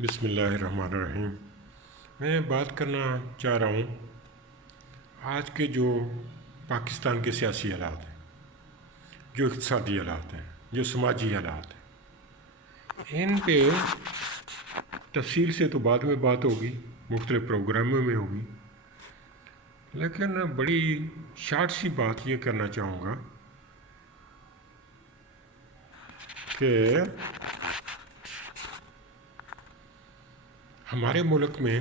بسم اللہ الرحمن الرحیم۔ میں بات کرنا چاہ رہا ہوں آج کے جو پاکستان کے سیاسی حالات ہیں، جو اقتصادی حالات ہیں، جو سماجی حالات ہیں، ان پہ تفصیل سے تو بعد میں بات ہوگی، مختلف پروگراموں میں ہوگی، لیکن بڑی شارٹ سی بات یہ کرنا چاہوں گا کہ ہمارے ملک میں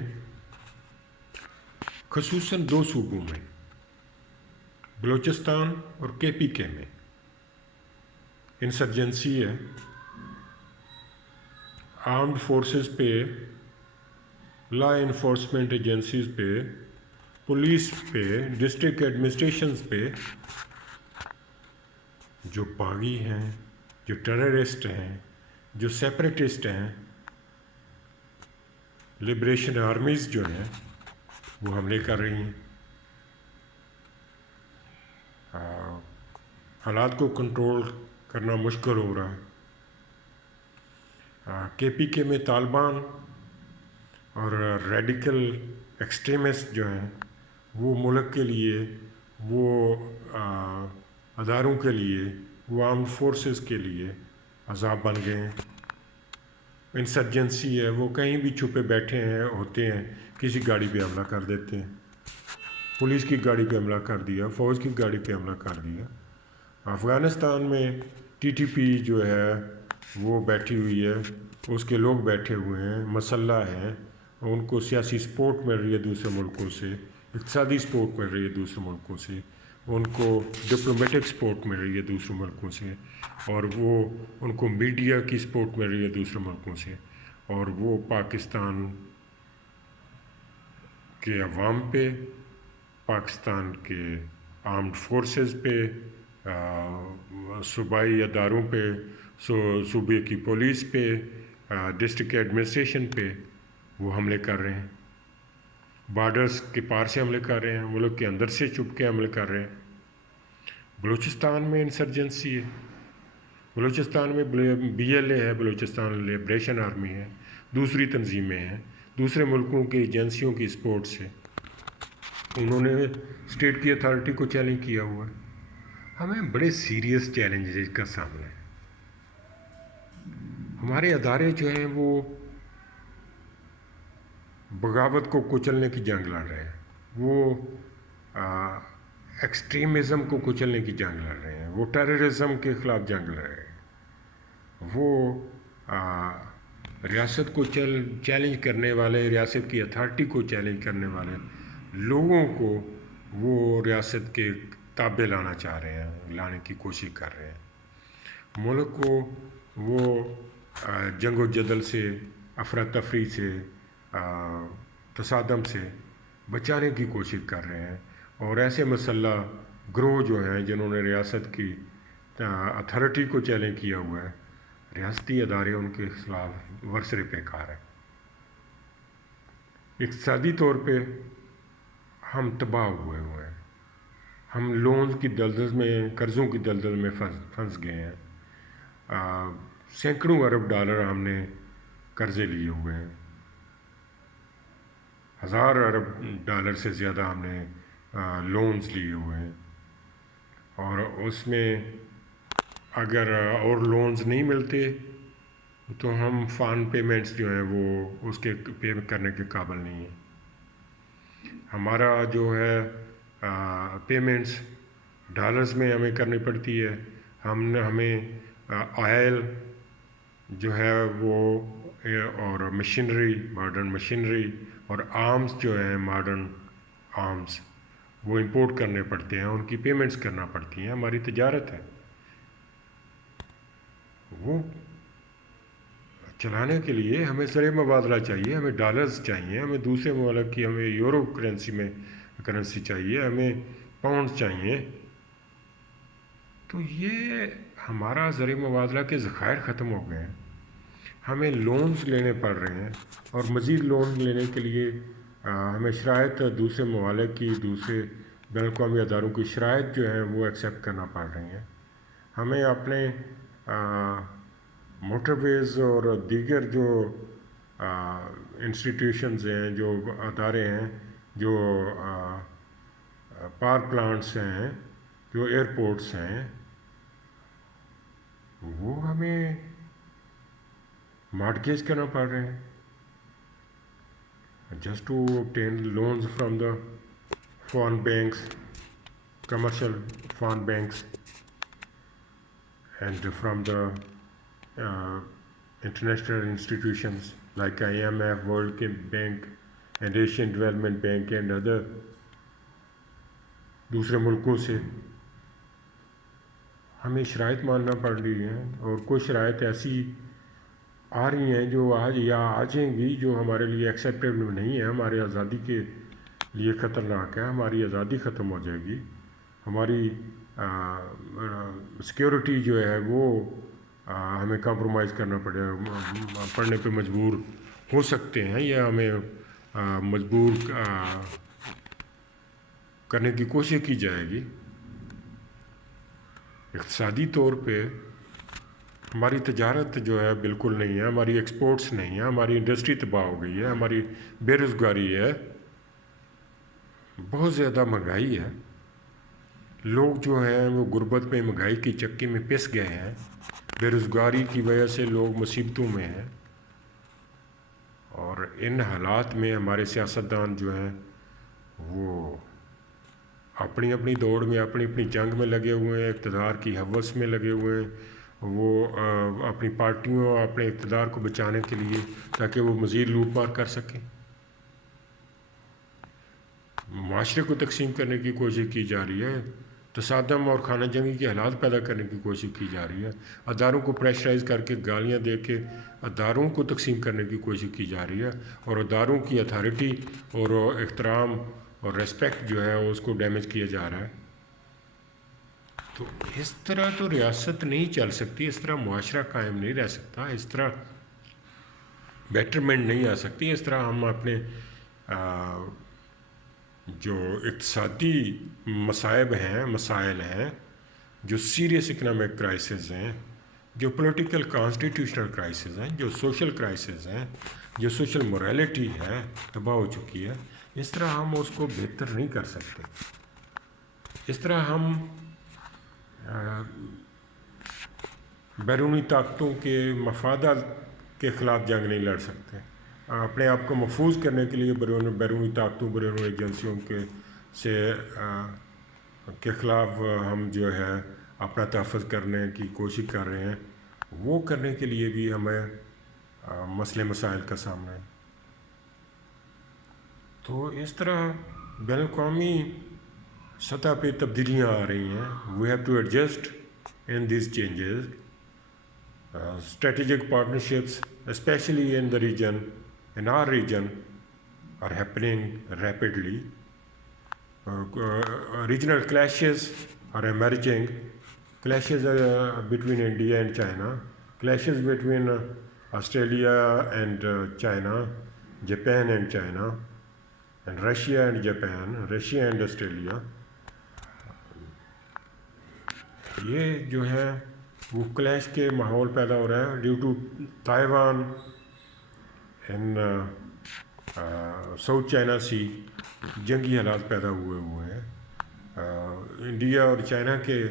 خصوصاً دو صوبوں میں، بلوچستان اور کے پی کے میں انسرجنسی ہے۔ آرمڈ فورسز پہ، لا انفورسمنٹ ایجنسیز پہ، پولیس پہ، ڈسٹرکٹ ایڈمنسٹریشنز پہ جو باغی ہیں، جو ٹیررسٹ ہیں، جو سیپریٹسٹ ہیں، لبریشن آرمیز جو ہیں، وہ حملے کر رہی ہیں۔ حالات کو کنٹرول کرنا مشکل ہو رہا ہے۔ کے پی کے میں طالبان اور ریڈیکل ایکسٹریمسٹ جو ہیں وہ ملک کے لیے، وہ اداروں کے لیے، وہ آرمڈ فورسز کے لیے عذاب بن گئے ہیں۔ انسرجنسی ہے، وہ کہیں بھی چھپے بیٹھے ہیں ہوتے ہیں، کسی گاڑی پہ حملہ کر دیتے ہیں، پولیس کی گاڑی پہ حملہ کر دیا، فوج کی گاڑی پہ حملہ کر دیا۔ افغانستان میں ٹی ٹی پی جو ہے وہ بیٹھی ہوئی ہے، اس کے لوگ بیٹھے ہوئے ہیں، مسلح ہیں، ان کو سیاسی سپورٹ مل رہی ہے دوسرے ملکوں سے، اقتصادی سپورٹ مل رہی ہے دوسرے ملکوں سے، ان کو ڈپلومیٹک سپورٹ مل رہی ہے دوسرے ملکوں سے، اور وہ ان کو میڈیا کی سپورٹ مل رہی ہے دوسرے ملکوں سے، اور وہ پاکستان کے عوام پہ، پاکستان کے آرمڈ فورسز پہ، صوبائی اداروں پہ، صوبے کی پولیس پہ، ڈسٹرکٹ ایڈمنسٹریشن پہ وہ حملے کر رہے ہیں۔ بارڈرز کے پار سے حملے کر رہے ہیں، ملک کے اندر سے چھپ کے حملے کر رہے ہیں۔ بلوچستان میں انسرجنسی ہے، بلوچستان میں بی ایل اے ہے، بلوچستان لبریشن آرمی ہے، دوسری تنظیمیں ہیں، دوسرے ملکوں کی ایجنسیوں کی سپورٹ سے انہوں نے اسٹیٹ کی اتھارٹی کو چیلنج کیا ہوا ہے۔ ہمیں بڑے سیریس چیلنجز کا سامنا ہے۔ ہمارے ادارے جو ہیں وہ بغاوت کو کچلنے کی جنگ لڑ رہے ہیں، وہ ایکسٹریمزم کو کچلنے کی جنگ لڑ رہے ہیں، وہ ٹیررزم کے خلاف جنگ لڑ رہے ہیں، وہ ریاست کو چیلنج کرنے والے، ریاست کی اتھارٹی کو چیلنج کرنے والے لوگوں کو وہ ریاست کے تابع لانا چاہ رہے ہیں، لانے کی کوشش کر رہے ہیں۔ ملک کو وہ جنگ و جدل سے، افراتفری سے، تصادم سے بچانے کی کوشش کر رہے ہیں، اور ایسے مسلح گروہ جو ہیں جنہوں نے ریاست کی اتھارٹی کو چیلنج کیا ہوا ہے، ریاستی ادارے ان کے خلاف ورثے پہ کار ہیں۔ اقتصادی طور پہ ہم تباہ ہوئے ہیں، ہم لونز کی دلدل میں، قرضوں کی دلدل میں پھنس گئے ہیں۔ سینکڑوں ارب ڈالر ہم نے قرضے لیے ہوئے ہیں، 1000 ارب ڈالر سے زیادہ ہم نے لونز لیے ہوئے ہیں، اور اس میں اگر اور لونز نہیں ملتے تو ہم فان پیمنٹس جو ہیں وہ اس کے پے کرنے کے قابل نہیں ہیں۔ ہمارا جو ہے پیمنٹس ڈالرز میں ہمیں کرنی پڑتی ہے، ہمیں آئل جو ہے وہ، اور مشینری، ماڈرن مشینری، اور آرمز جو ہیں ماڈرن آرمز وہ امپورٹ کرنے پڑتے ہیں، ان کی پیمنٹس کرنا پڑتی ہیں۔ ہماری تجارت ہے، وہ چلانے کے لیے ہمیں زر مبادلہ چاہیے، ہمیں ڈالرز چاہیے، ہمیں دوسرے ممالک کی، ہمیں یورو کرنسی چاہیے، ہمیں پاؤنڈ چاہیے۔ تو یہ ہمارا زر مبادلہ کے ذخائر ختم ہو گئے ہیں، ہمیں لونز لینے پڑ رہے ہیں، اور مزید لون لینے کے لیے ہمیں شرائط دوسرے ممالک کی، دوسرے بین الاقوامی اداروں کی شرائط جو ہیں وہ ایکسیپٹ کرنا پڑ رہی ہیں۔ ہمیں اپنے موٹر ویز اور دیگر جو انسٹیٹیوشنز ہیں، جو ادارے ہیں، جو پاور پلانٹس ہیں، جو ایئرپورٹس ہیں، وہ ہمیں مارٹگیج کرنا پڑ رہے ہیں just to obtain loans from the foreign banks, commercial foreign banks, and from the international institutions like IMF, World Bank, and Asian Development Bank and other دوسرے ملکوں سے ہمیں شرائط ماننا پڑ رہی ہیں، اور کچھ شرائط ایسی آ رہی ہیں جو آج یا آ جائیں گی جو ہمارے لیے ایکسیپٹیبل نہیں ہے، ہماری آزادی کے لیے خطرناک ہے، ہماری آزادی ختم ہو جائے گی، ہماری سیکیورٹی جو ہے وہ ہمیں کمپرومائز کرنا پڑنے پہ مجبور ہو سکتے ہیں، یا ہمیں مجبور کرنے کی کوشش کی جائے گی۔ اقتصادی طور پہ ہماری تجارت جو ہے بالکل نہیں ہے، ہماری ایکسپورٹس نہیں ہے، ہماری انڈسٹری تباہ ہو گئی ہے، ہماری بے روزگاری ہے، بہت زیادہ مہنگائی ہے، لوگ جو ہیں وہ غربت میں مہنگائی کی چکی میں پس گئے ہیں، بے روزگاری کی وجہ سے لوگ مصیبتوں میں ہیں، اور ان حالات میں ہمارے سیاستدان جو ہیں وہ اپنی اپنی دوڑ میں، اپنی اپنی جنگ میں لگے ہوئے ہیں، اقتدار کی ہوس میں لگے ہوئے ہیں، وہ اپنی پارٹیوں، اپنے اقتدار کو بچانے کے لیے، تاکہ وہ مزید لوٹ مار کر سکیں، معاشرے کو تقسیم کرنے کی کوشش کی جا رہی ہے، تصادم اور خانہ جنگی کے حالات پیدا کرنے کی کوشش کی جا رہی ہے، اداروں کو پریشرائز کر کے گالیاں دے کے اداروں کو تقسیم کرنے کی کوشش کی جا رہی ہے، اور اداروں کی اتھارٹی اور احترام اور ریسپیکٹ جو ہے اس کو ڈیمیج کیا جا رہا ہے۔ تو اس طرح تو ریاست نہیں چل سکتی، اس طرح معاشرہ قائم نہیں رہ سکتا، اس طرح بیٹرمنٹ نہیں آ سکتی، اس طرح ہم اپنے جو اقتصادی مصائب ہیں، مسائل ہیں، جو سیریس اکنامک کرائسز ہیں، جو پولیٹیکل کانسٹیٹیوشنل کرائسز ہیں، جو سوشل کرائسز ہیں، جو سوشل موریلٹی ہے تباہ ہو چکی ہے، اس طرح ہم اس کو بہتر نہیں کر سکتے، اس طرح ہم بیرونی طاقتوں کے مفادات کے خلاف جنگ نہیں لڑ سکتے، اپنے آپ کو محفوظ کرنے کے لیے بیرونی طاقتوں، بیرونی ایجنسیوں کے خلاف ہم جو ہے اپنا تحفظ کرنے کی کوشش کر رہے ہیں، وہ کرنے کے لیے بھی ہمیں مسئلے مسائل کا سامنا ہے۔ تو اس طرح بین الاقوامی سطح پہ تبدیلیاں آ رہی ہیں، we have to adjust in these changes, strategic partnerships especially in the region, in our region, are happening rapidly. Regional clashes are emerging, clashes between India and China, clashes between Australia and China, Japan and China, and Russia and Japan, Russia and Australia. یہ جو ہے وہ clash کے ماحول پیدا ہو رہا ہے due to Taiwan in South China Sea, جنگی حالات پیدا ہوئے ہیں، انڈیا اور چائنا کے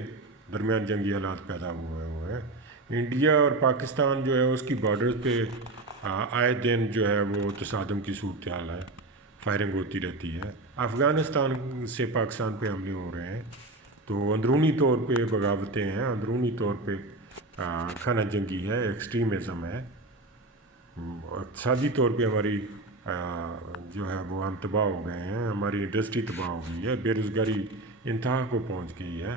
درمیان جنگی حالات پیدا ہوئے ہیں، انڈیا اور پاکستان جو ہے اس کی بارڈرز پہ آئے دن جو ہے وہ تصادم کی صورتحال ہے، فائرنگ ہوتی رہتی ہے، افغانستان سے پاکستان پہ حملے ہو رہے ہیں، تو اندرونی طور پہ بغاوتیں ہیں، اندرونی طور پہ خانہ جنگی ہے، ایکسٹریمزم ہے، اقتصادی طور پہ ہماری جو ہے وہ ہم تباہ ہو گئے ہیں، ہماری انڈسٹری تباہ ہو گئی ہے، بے روزگاری انتہا کو پہنچ گئی ہے،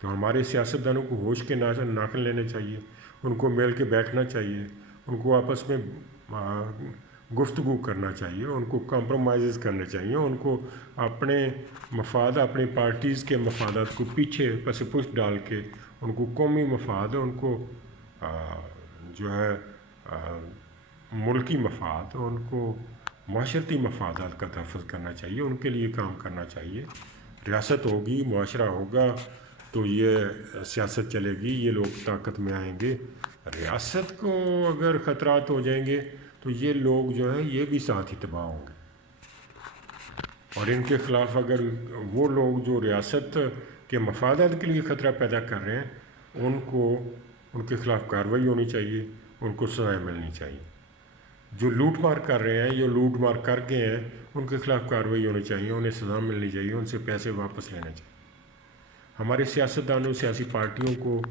تو ہمارے سیاستدانوں کو ہوش کے ناخن لینے چاہیے، ان کو مل کے بیٹھنا چاہیے، ان کو آپس میں گفتگو کرنا چاہیے، ان کو کمپرومائزز کرنے چاہیے، ان کو اپنے مفاد، اپنی پارٹیز کے مفادات کو پیچھے پس پشت ڈال کے ان کو قومی مفاد، ان کو جو ہے ملکی مفاد، ان کو معاشرتی مفادات کا تحفظ کرنا چاہیے، ان کے لیے کام کرنا چاہیے۔ ریاست ہوگی، معاشرہ ہوگا تو یہ سیاست چلے گی، یہ لوگ طاقت میں آئیں گے۔ ریاست کو اگر خطرات ہو جائیں گے تو یہ لوگ جو ہیں یہ بھی ساتھ ہی تباہ ہوں گے، اور ان کے خلاف اگر وہ لوگ جو ریاست کے مفادات کے لیے خطرہ پیدا کر رہے ہیں ان کے خلاف کارروائی ہونی چاہیے، ان کو سزائیں ملنی چاہیے۔ جو لوٹ مار کر رہے ہیں، جو لوٹ مار کر گئے ہیں، ان کے خلاف کارروائی ہونی چاہیے، انہیں سزا ملنی چاہیے، ان سے پیسے واپس لینے چاہیے۔ ہمارے سیاستدانوں، سیاسی پارٹیوں کو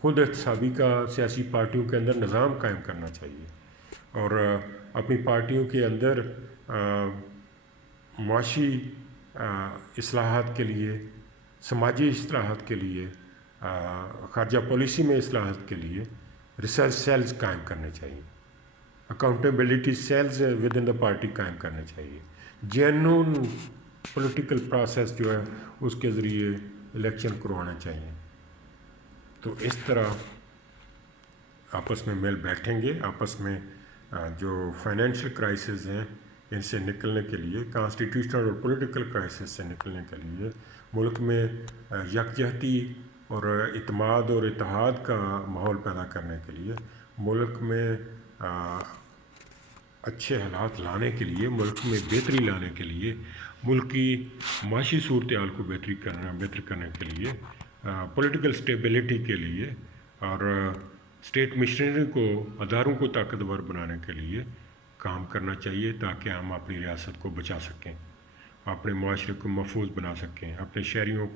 خود احتسابی کا سیاسی پارٹیوں کے اندر نظام قائم کرنا چاہیے، اور اپنی پارٹیوں کے اندر معاشی اصلاحات کے لیے، سماجی اصلاحات کے لیے، خارجہ پالیسی میں اصلاحات کے لیے ریسرچ سیلز قائم کرنے چاہیے، accountability cells within the party قائم کرنے چاہیے، جینون پولیٹیکل پروسیس جو ہے اس کے ذریعے الیکشن کروانا چاہیے۔ تو اس طرح آپس میں مل بیٹھیں گے، آپس میں جو فائنینشیل کرائسس ہیں ان سے نکلنے کے لیے، کانسٹیٹیوشنل اور پولیٹیکل کرائسس سے نکلنے کے لیے، ملک میں یکجہتی اور اعتماد اور اتحاد کا ماحول پیدا کرنے کے لیے، ملک میں اچھے حالات لانے کے لیے، ملک میں بہتری لانے کے لیے، ملک کی معاشی صورتحال کو بہتر کرنے کے لیے، پولیٹیکل اسٹیبلٹی کے لیے، اور اسٹیٹ مشنری کو، اداروں کو طاقتور بنانے کے لیے کام کرنا چاہیے، تاکہ ہم اپنی ریاست کو بچا سکیں، اپنے معاشرے کو محفوظ بنا سکیں، اپنے شہریوں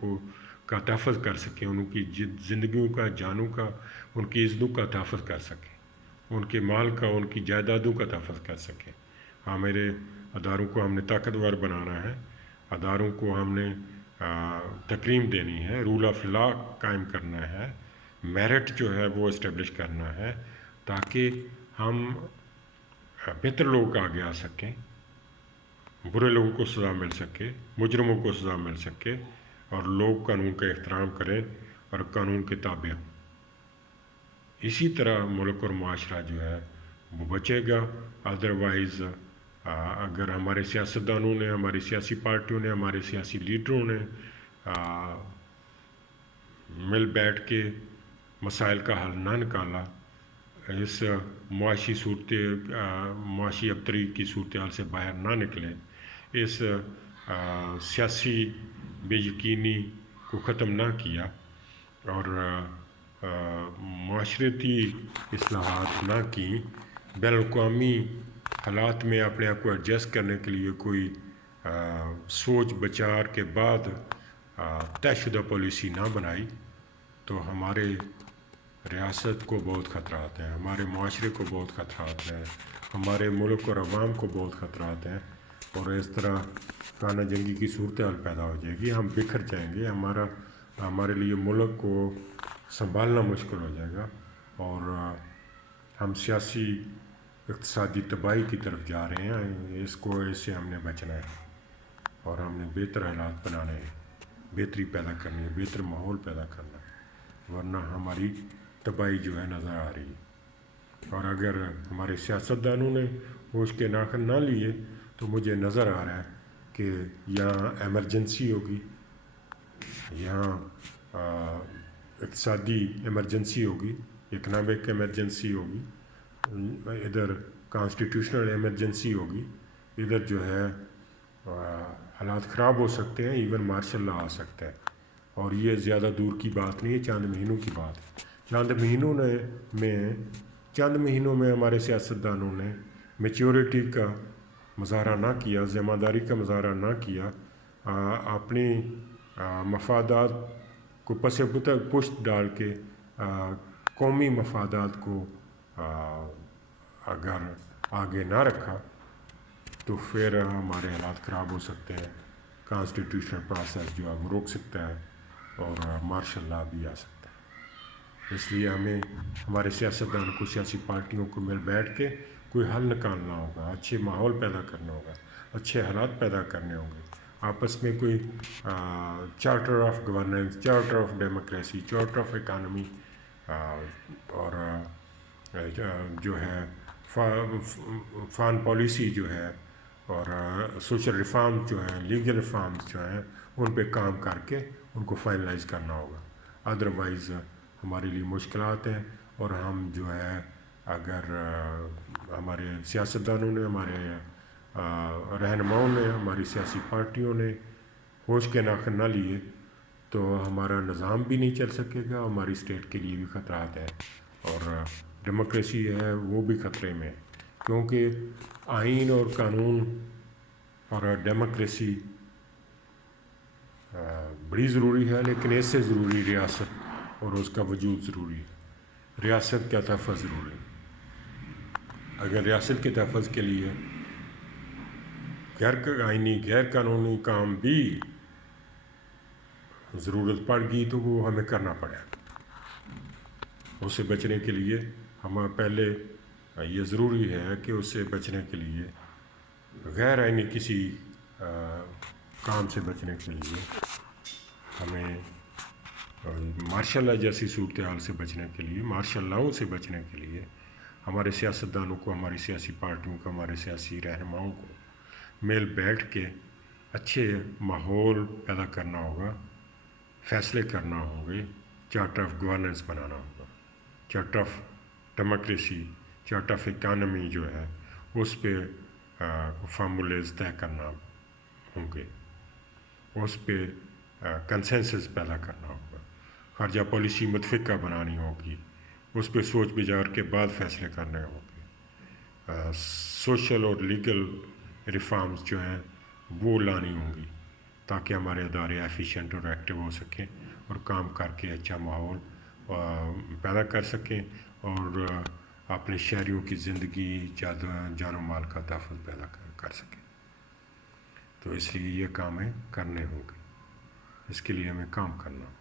کا تحفظ کر سکیں، ان کی زندگیوں کا، جانوں کا، ان کی عزتوں کا تحفظ کر سکیں، ان کے مال کا، ان کی جائیدادوں کا تحفظ کر سکیں۔ میرے اداروں کو ہم نے طاقتور بنانا ہے، اداروں کو ہم نے تکریم دینی ہے، رول آف لا قائم کرنا ہے، میرٹ جو ہے وہ اسٹیبلش کرنا ہے، تاکہ ہم بہتر لوگ آگے آ سکیں، برے لوگوں کو سزا مل سکے، مجرموں کو سزا مل سکے، اور لوگ قانون کا احترام کریں اور قانون کے تابع ہوں۔ اسی طرح ملک اور معاشرہ جو ہے وہ بچے گا۔ ادروائز اگر ہمارے سیاستدانوں نے، ہماری سیاسی پارٹیوں نے، ہمارے سیاسی لیڈروں نے مل بیٹھ کے مسائل کا حل نہ نکالا، اس معاشی ابتری کی صورتحال سے باہر نہ نکلے، اس سیاسی بے یقینی کو ختم نہ کیا، اور معاشرتی اصلاحات نہ کی، بین الاقوامی حالات میں اپنے آپ کو ایڈجسٹ کرنے کے لیے کوئی سوچ بچار کے بعد طے شدہ پالیسی نہ بنائی، تو ہمارے ریاست کو بہت خطرات ہیں، ہمارے معاشرے کو بہت خطرات ہیں، ہمارے ملک اور عوام کو بہت خطرات ہیں، اور اس طرح خانہ جنگی کی صورتحال پیدا ہو جائے گی، ہم بکھر جائیں گے، ہمارے لیے ملک کو سنبھالنا مشکل ہو جائے گا، اور ہم سیاسی اقتصادی تباہی کی طرف جا رہے ہیں۔ اس سے ہم نے بچنا ہے، اور ہم نے بہتر حالات بنانے ہیں، بہتری پیدا کرنی ہے، بہتر ماحول پیدا کرنا ہے، ورنہ ہماری تباہی جو ہے نظر آ رہی ہے۔ اور اگر ہمارے سیاستدانوں نے ہوش کے ناخن نہ لیے تو مجھے نظر آ رہا ہے کہ یہاں ایمرجنسی ہوگی، یہاں اقتصادی ایمرجنسی ہوگی، اکنامک ایمرجنسی ہوگی، ادھر کانسٹیٹیوشنل ایمرجنسی ہوگی، ادھر جو ہے حالات خراب ہو سکتے ہیں، ایون مارشل لا آ سکتا ہے، اور یہ زیادہ دور کی بات نہیں ہے، چند مہینوں کی بات ہے۔ چند مہینوں میں ہمارے سیاستدانوں نے میچورٹی کا مظاہرہ نہ کیا، ذمہ داری کا مظاہرہ نہ کیا، اپنی مفادات کو پشت ڈال کے قومی مفادات کو اگر آگے نہ رکھا تو پھر ہمارے حالات خراب ہو سکتے ہیں، کانسٹیٹیوشنل پروسیس جو ہے وہ روک سکتا ہے، اور مارشل لا بھی آ سکتا ہے۔ اس لیے ہمیں ہمارے سیاستدان کو، سیاسی پارٹیوں کو مل بیٹھ کے کوئی حل نکالنا ہوگا، اچھے ماحول پیدا کرنا ہوگا، اچھے حالات پیدا کرنے ہوں گے، آپس میں کوئی charter of governance, charter of democracy, charter of economy, اور جو ہے فارن پالیسی جو ہے، اور سوشل ریفارم جو ہیں، لیگل ریفارمز جو ہیں، ان پہ کام کر کے ان کو فائنلائز کرنا ہوگا۔ ادروائز ہمارے لیے مشکلات ہیں، اور ہم جو ہے اگر ہمارے سیاستدانوں نے، ہمارے رہنماؤں نے، ہماری سیاسی پارٹیوں نے ہوش کے ناخن نہ لیے تو ہمارا نظام بھی نہیں چل سکے گا، ہماری اسٹیٹ کے لیے بھی خطرات ہے، اور ڈیموکریسی ہے وہ بھی خطرے میں، کیونکہ آئین اور قانون اور ڈیموکریسی بڑی ضروری ہے، لیکن اس سے ضروری ریاست اور اس کا وجود ضروری ہے۔ ریاست کا تحفظ ضروری ہے۔ اگر ریاست کے تحفظ کے لیے غیر آئینی غیر قانونی کام بھی ضرورت پڑ گئی تو وہ ہمیں کرنا پڑے گا۔ اس سے بچنے کے لیے ہمیں پہلے یہ ضروری ہے کہ اس سے بچنے کے لیے غیر آئینی کسی کام سے بچنے کے لیے ہمیں مارشل لا جیسی صورتحال سے بچنے کے لیے، مارشل لاؤں سے بچنے کے لیے ہمارے سیاستدانوں کو، ہماری سیاسی پارٹیوں کو، ہمارے سیاسی رہنماؤں کو مل بیٹھ کے اچھے ماحول پیدا کرنا ہوگا، فیصلے کرنا ہوں گے، چارٹر آف گورننس بنانا ہوگا، charter of democracy, charter of economy جو ہے اس پہ فارمولیز طے کرنا ہوں گے، اس پہ کنسنسس پیدا کرنا ہوگا، خارجہ پالیسی متفقہ بنانی ہوگی، اس پہ سوچ بچار کے بعد فیصلے کرنے ہوں گے، سوشل اور لیگل ریفارمز جو ہیں وہ لانی ہوں گی تاکہ ہمارے ادارے ایفیشینٹ اور ایکٹیو ہو سکیں اور کام کر کے اچھا ماحول پیدا کر سکیں اور اپنے شہریوں کی زندگی، جان و مال کا تحفظ پیدا کر سکیں۔ تو اس لیے یہ کام کرنے ہوں گے، اس کے لیے ہمیں کام کرنا ہوگا۔